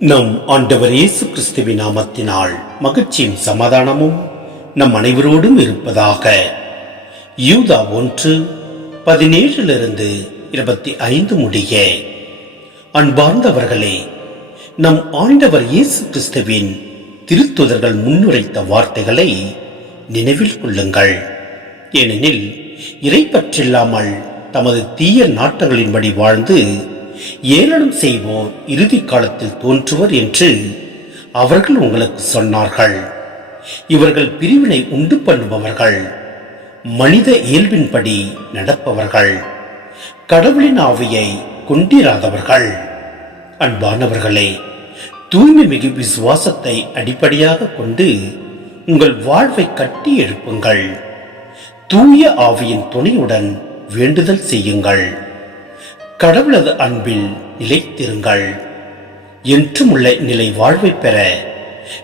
நம் ஆண்டவர் இயேசு கிறிஸ்துவின் நாமத்தினால் மகிழ்ச்சியும் சமாதானமும் நம் அனைவரோடும் இருப்பதாக. யூதா 1:17-25 முடிய. அன்பார்ந்தவர்களே, நம் ஆண்டவர் இயேசு கிறிஸ்துவின் திருத்துதர்கள் முன்னுரைத்த வார்த்தைகளை நினைவில் கொள்ளுங்கள். ஏனெனில் இறைப்பற்றில்லாமல் தமது தீய நாட்டங்களின்படி வாழ்ந்து ஏளனம் செய்வோர் இறுதி காலத்தில் தோன்றுவர் என்று அவர்கள் உங்களுக்கு சொன்னார்கள். இவர்கள் பிரிவினை உண்டு பண்ணுபவர்கள், மனித இயல்பின்படி நடப்பவர்கள், கடவுளின் ஆவியை கொண்டிராதவர்கள். அன்பானவர்களே, தூய்மை மிகு விசுவாசத்தை அடிப்படையாக கொண்டு உங்கள் வாழ்வை கட்டி எழுப்புங்கள். தூய ஆவியின் துணையுடன் வேண்டுதல் செய்யுங்கள். கடவுளது அன்பில் நிலைத்திருங்கள். என்றும் உள்ள நிலை வாழ்வை பெற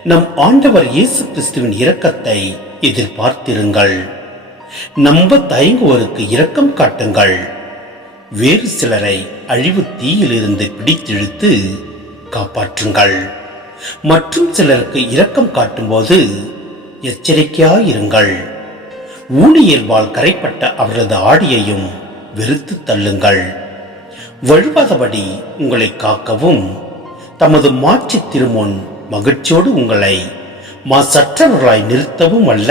நம் ஆண்டவர் இயேசு கிறிஸ்துவின் இரக்கத்தை எதிர்பார்த்திருங்கள். நம்ப தயங்குவோருக்கு இரக்கம் காட்டுங்கள். வேறு சிலரை அழிவு தீயிலிருந்து பிடித்தெழுத்து காப்பாற்றுங்கள். மற்றும் சிலருக்கு இரக்கம் காட்டும்போது எச்சரிக்கையாயிருங்கள். ஊனியல்பால் கரைப்பட்ட அவரது ஆடியையும் வெறுத்து தள்ளுங்கள். வழுவாதபடி உங்களை காக்கவும் தமது மாட்சி திருமுன் மகிழ்ச்சியோடு உங்களை மாசற்றவர்களாய் நிறுத்தவும் அல்ல,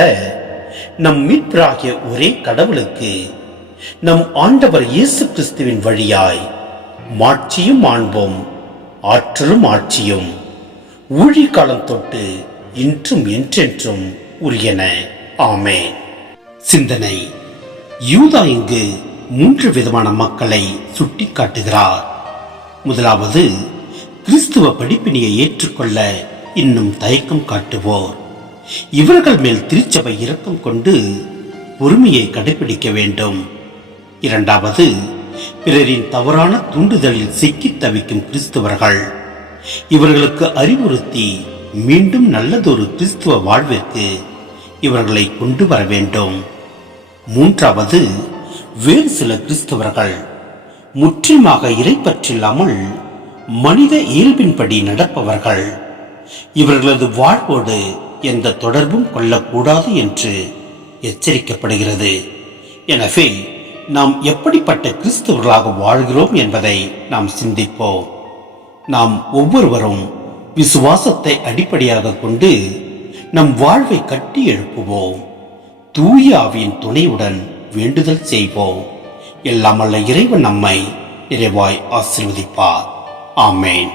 நம் மீட்பராகிய ஒரே கடவுளுக்கு நம் ஆண்டவர் இயேசு கிறிஸ்துவின் வழியாய் மாட்சியும் மாண்பும் ஆற்றலும் ஆட்சியும் ஊழிக்காலம் தொட்டு இன்றும் என்றென்றும் உரியன. ஆமென். சிந்தனை. யூதா இங்கு 3 விதமான மக்களை சுட்டி காட்டுகிறார். முதலாவது, கிறிஸ்துவ படிப்பினையை ஏற்றுக்கொள்ள இன்னும் தயக்கம் காட்டுவோர். இவர்கள் மேல் திருச்சபை இரக்கம் கொண்டு பொறுமையை கடைபிடிக்க வேண்டும். இரண்டாவது, பிறரின் தவறான தூண்டுதலில் சிக்கி தவிக்கும் கிறிஸ்துவர்கள். இவர்களுக்கு அறிவுறுத்தி மீண்டும் நல்லதொரு கிறிஸ்துவ வாழ்விற்கு இவர்களை கொண்டு வர வேண்டும். மூன்றாவது, வேறு சில கிறிஸ்தவர்கள் முற்றிலுமாக இறைப்பற்றில்லாமல் மனித இயல்பின்படி நடப்பவர்கள். இவர்களது வாழ்வோடு எந்த தொடர்பும் கொள்ளக்கூடாது என்று எச்சரிக்கப்படுகிறது. எனவே நாம் எப்படிப்பட்ட கிறிஸ்தவர்களாக வாழ்கிறோம் என்பதை நாம் சிந்திப்போம். நாம் ஒவ்வொருவரும் விசுவாசத்தை அடிப்படையாக கொண்டு நம் வாழ்வை கட்டி எழுப்புவோம். தூய ஆவியின் துணையுடன் வேண்டுதல் செய்வோம். எல்லாம் வல்ல இறைவன் நம்மை நிறைவாய் ஆசீர்வதிப்பார். ஆமென்.